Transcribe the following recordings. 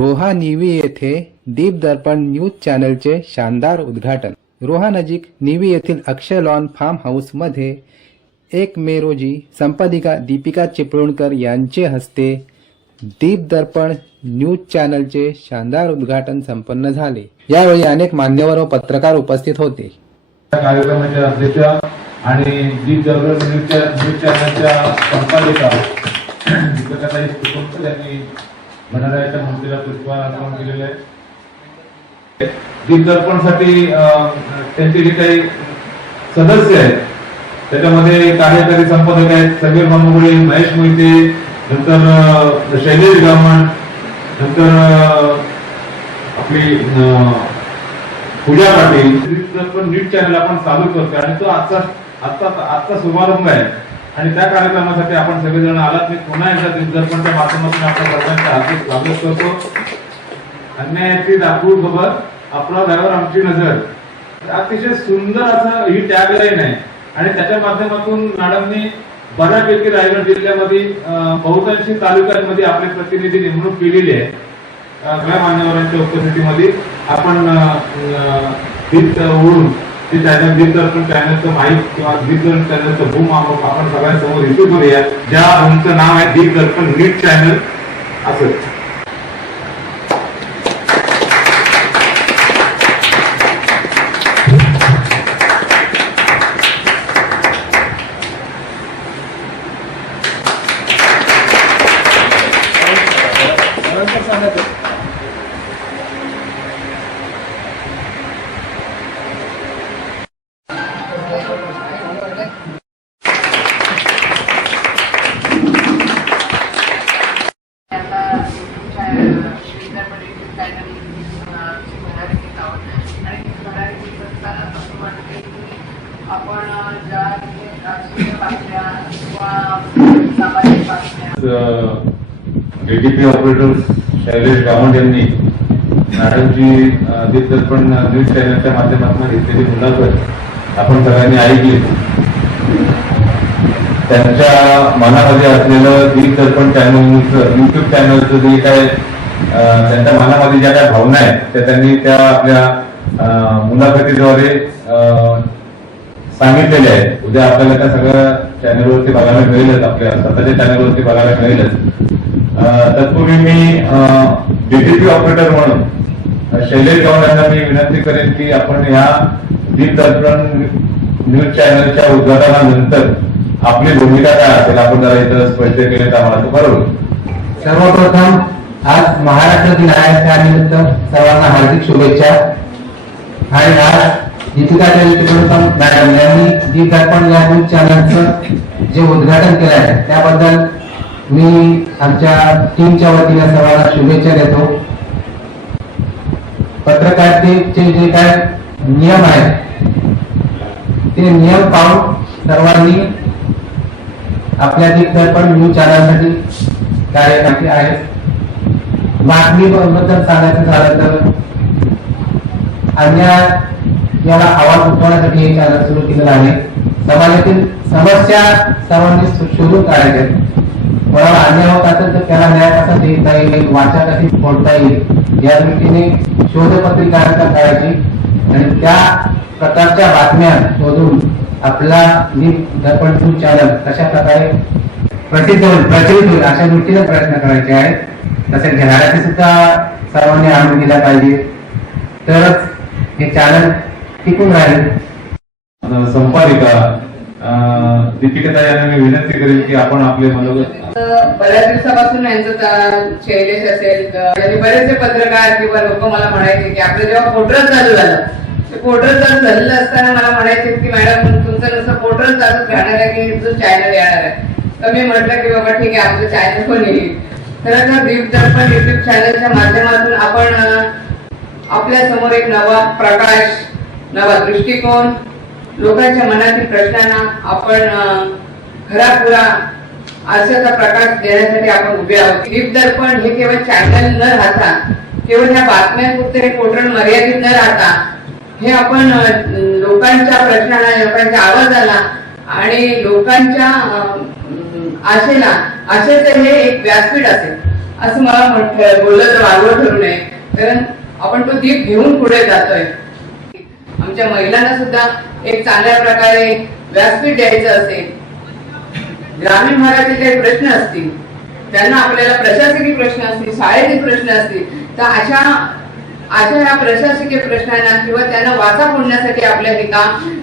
रोहा निवी येथे दीप दर्पण न्यूज चॅनलचे शानदार उद्घाटन। रोहा नजीक निवी येथील अक्षय लॉन फार्म हाऊस मध्ये 1 मे रोजी संपादिका दीपिका चिपळूणकर यांचे हस्ते दीप दर्पण न्यूज चॅनलचे शानदार उद्घाटन संपन्न झाले। यावेळी अनेक मान्यवर व पत्रकार उपस्थित होते। कार्यक्रमाच्या अध्यक्षा आणि दीप दर्पण न्यूज चॅनलच्या संपादिका दीपिका चिपळूणकर यांनी भंडाऱ्याच्या मूर्तीला पुष्पहार अर्पण केलेले आहे। दीप दर्पणसाठी त्यांचे जे काही सदस्य आहेत त्याच्यामध्ये कार्यकारी संपादक आहेत समीर मामुगळे, महेश मोहिते, नंतर शैलेश गावण, नंतर आपली पूजा पाटील। दीप दर्पण न्यूज चॅनल आपण चालू करतो आणि तो आजचा शुभारंभ आहे आणि त्या कार्यक्रमासाठी आपण सगळेजण आलात। मी पुन्हा एकदा दीप दर्पणच्या माध्यमातून आपल्या सर्वांचं हार्दिक स्वागत करतो। अन्यायाची दाखवू खबर आपला ड्रायव्हर आमची नजर अतिशय सुंदर असं ही टॅगलाईन आहे आणि त्याच्या माध्यमातून मॅडमनी बऱ्यापैकी रायगड जिल्ह्यामध्ये बहुतांशी तालुक्यांमध्ये आपले प्रतिनिधी नेमणूक केलेली आहे। सगळ्या मान्यवरांच्या उपस्थितीमध्ये आपण दीप ओढून ते चॅनल दीप दर्पण चॅनलचं माईक किंवा दीप दर्पण चॅनलचं बूम आपण सगळ्यांसमोर रिसीव्ह करूया, ज्या आमचं नाव आहे दीप दर्पण न्यूज चॅनल असं। डीटीपी ऑपरेटर शैलेश गावण यांनी मॅडमची दीप दर्पण न्यूज चॅनलच्या माध्यमातून घेतलेली मुलाखत आपण सगळ्यांनी ऐकली। त्यांच्या मनामध्ये असलेलं दीप दर्पण चॅनल युट्यूब चॅनलचं जे काय त्यांच्या मनामध्ये ज्या काय भावना आहेत त्या त्यांनी त्या आपल्या मुलाखतीद्वारे सांगितलेले आहेत। उद्या आपल्याला त्या सगळ्या चॅनलवरती बघायला मिळेलच, आपल्या स्वतःच्या चॅनलवरती बघायला मिळेलच। तत्पूर्वी मी डीटीपी ऑपरेटर म्हणून शैलेश गावण यांना मी विनंती करेन की आपण या दीप दर्पण न्यूज चॅनलच्या उद्घाटनानंतर आपली भूमिका काय असेल आपण जरा इथं स्पष्ट केले तर आम्हाला तो बरोबर। सर्वप्रथम आज महाराष्ट्र दिन आहे, त्यानिमित्त सर्वांना हार्दिक शुभेच्छा। आणि आज दीपिका चिपळूणकर मॅडम यांनी दीप दर्पण या न्यूज चॅनलचं जे उद्घाटन केलं आहे त्याबद्दल मी आमच्या टीमच्या वतीने सर्वांना शुभेच्छा देतो। पत्रकारितेचे जे काय नियम आहेत ते नियम पाळून सर्वांनी आपल्या दीप दर्पण न्यूज चॅनलसाठी कार्य करते आहे। बातमीबद्दल सांगायचं झालं तर अन्याय याला आवाज उठवण्यासाठी हे चॅनल सुरू केलेलं आहे। समाजातील समस्या सर्वांनी शोधून काढायच्या, कोणाला अन्याय होत असेल तर त्याला न्याय कसा देता येईल, वाचा कशी फोडता येईल या दृष्टीने शोधपत्रिका करायची आणि त्या प्रकारच्या बातम्या शोधून आपला दीप दर्पण न्यूज चॅनल कशा प्रकारे प्रसिद्ध होईल, प्रचलित होईल अशा दृष्टीने प्रयत्न करायचे आहेत। तसेच घेणाऱ्याचे सुद्धा सर्वांनी आणून दिला पाहिजे, तरच हे चॅनल टिकून राहील। संपादिका दीपिका यांना मी विनंती करेन की आपण आपले मनोगत बऱ्याच दिवसापासून यांचं शैलेश असेल आणि बरेचसे पत्रकार किंवा लोक मला म्हणायचे की आपलं जेव्हा पोर्टल चालू झालं ते पोर्टल चालू झालेलं असताना मला म्हणायचे की मॅडम तुमचं नुसतं पोर्टल चालूच राहणार आहे की जो चॅनल येणार आहे। तर मी म्हटलं की बाबा ठीक आहे आमचं चॅनल पण येईल। तर दीप दर्पण युट्यूब चॅनलच्या माध्यमातून आपण आपल्या समोर एक नवा प्रकाश, नवा दृष्टिकोन, लोकांच्या मनातील प्रश्नांना आपण खराखुरा आरशाचा प्रकाश देण्यासाठी आपण उभे आहोत। दीप दर्पण हे केवळ चॅनल न राहता, केवळ ह्या बातम्यांपुरते हे पोर्टल मर्यादित न राहता, हे आपण लोकांच्या प्रश्नांना, लोकांच्या आवाजाला आणि लोकांच्या आशेचं हे एक व्यासपीठ असेल असं मला बोललं तर वागवं ठरू नये, कारण आपण तो दीप घेऊन पुढे जातोय. आमच्या महिलांना सुद्धा एक चांगल्या प्रकारे व्यासपीठ द्यायचं असेल, ग्रामीण भागातील काही प्रश्न असतील, त्यांना आपल्याला प्रशासकीय प्रश्न असतील, शाळेतील प्रश्न असतील, तर अशा ह्या प्रशासकीय प्रश्नांना किंवा त्यांना वाचा फोडण्यासाठी आपल्या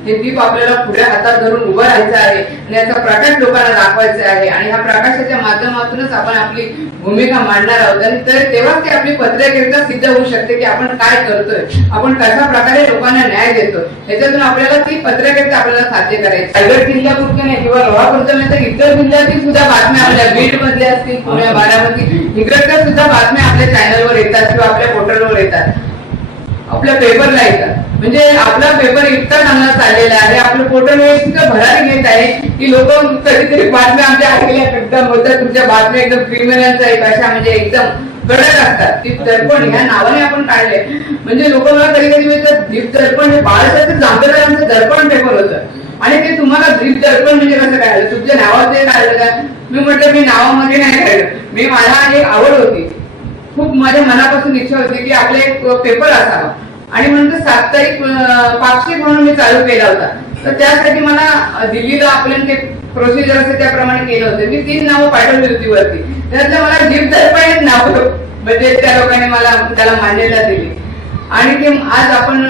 हे दीप आपल्याला पुढे हातात धरून उभं राहायचं आहे आणि याचा प्रकाश लोकांना दाखवायचा आहे. आणि ह्या प्रकाशाच्या माध्यमातूनच आपण आपली भूमिका मांडणार आहोत. आणि तेव्हाच ती आपली पत्रकारिता सिद्ध होऊ शकते की आपण काय करतोय, आपण कशा प्रकारे लोकांना न्याय देतो. याच्यातून आपल्याला ती पत्रकारिता आपल्याला साध्य करायची. रायगड जिल्ह्यापुरतं नाही किंवा रोहापुरतं नाही तर इतर जिल्ह्यातील सुद्धा बातम्या आपल्या बीड मधल्या असतील, पुणे, बारामती, इकडच्या सुद्धा बातम्या आपल्या चॅनलवर येतात किंवा आपल्या पोर्टलवर येतात, आपल्या पेपरला येतात. म्हणजे आपला पेपर इतका चांगला चाललेला आहे, आपलं पोर्टल इतकं भरारी घेत आहे की लोक कधीतरी बातम्या आमच्या ऐकल्या एकदम होतात, तुमच्या बातम्या एकदम क्रिमिनलच्या एक अशा म्हणजे एकदम कडक असतात. दीप दर्पण ह्या नावाने आपण काढले. म्हणजे लोक मला कधी कधी म्हणतात दीप दर्पण हे बाळासाहेब जांभेकरांचं दर्पण पेपर होतं आणि ते तुम्हाला दीप दर्पण म्हणजे कसं काढलं, तुमच्या नावात ते काढलं का? मी म्हटलं मी नावामध्ये नाही काढलं, मी मला एक आवड होती, खूप माझ्या मनापासून इच्छा होती की आपला एक पेपर असावा आणि म्हणून साप्ताहिक पाक्षिक म्हणून मी चालू केला होता. तर त्यासाठी मला दिल्लीला आपल्याला ते प्रोसिजर असते त्याप्रमाणे केलं होतं. मी 3 नावं पाठवली होती वरती, त्यातलं मला दीप दर्पण नाव म्हणजे त्या लोकांनी मला त्याला मान्यता दिली. आणि ते आज आपण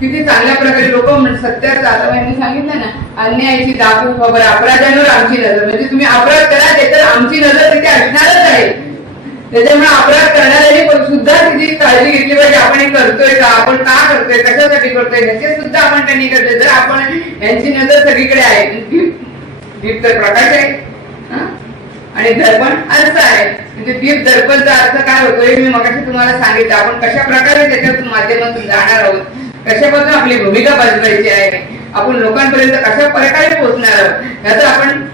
किती चांगल्या प्रकारे लोक सत्याचं, आता मी सांगितलं ना, अन्यायाची दाखवू खबर, अपराधांवर आमची नजर, म्हणजे तुम्ही अपराध करा त्याच्यावर आमची नजर तिथे असणारच आहे. त्याच्यामुळे अपराध करणाऱ्यांनी सुद्धा तिची काळजी घेतली पाहिजे, आपण हे करतोय का, आपण का करतोय, कशासाठी करतोय, ह्याचे सुद्धा आपण त्यांनी करतोय. जर आपण यांची नजर सगळीकडे आहे, दीप तर प्रकाश आहे आणि दर्पण अर्थ आहे. म्हणजे दीप दर्पणचा अर्थ काय होतो हे मी मगाशी तुम्हाला सांगितलं. आपण कशा प्रकारे त्याच्यातून माध्यमातून जाणार आहोत, कशापासून आपली भूमिका बजवायची आहे, आपण लोकांपर्यंत कशा प्रकारे पोहोचणार आहोत याचा आपण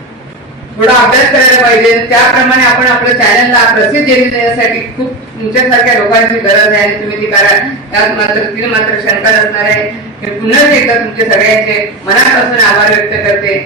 थोडा अभ्यास करायला पाहिजे. त्याप्रमाणे आपण आपल्या चॅनलला प्रसिद्धी देण्यासाठी खूप तुमच्यासारख्या लोकांची गरज आहे आणि तुम्ही ती करा. त्यात मात्र शंका नसणार आहे. पुन्हा एकदा तुमचे सगळ्यांचे मनापासून आभार व्यक्त करते.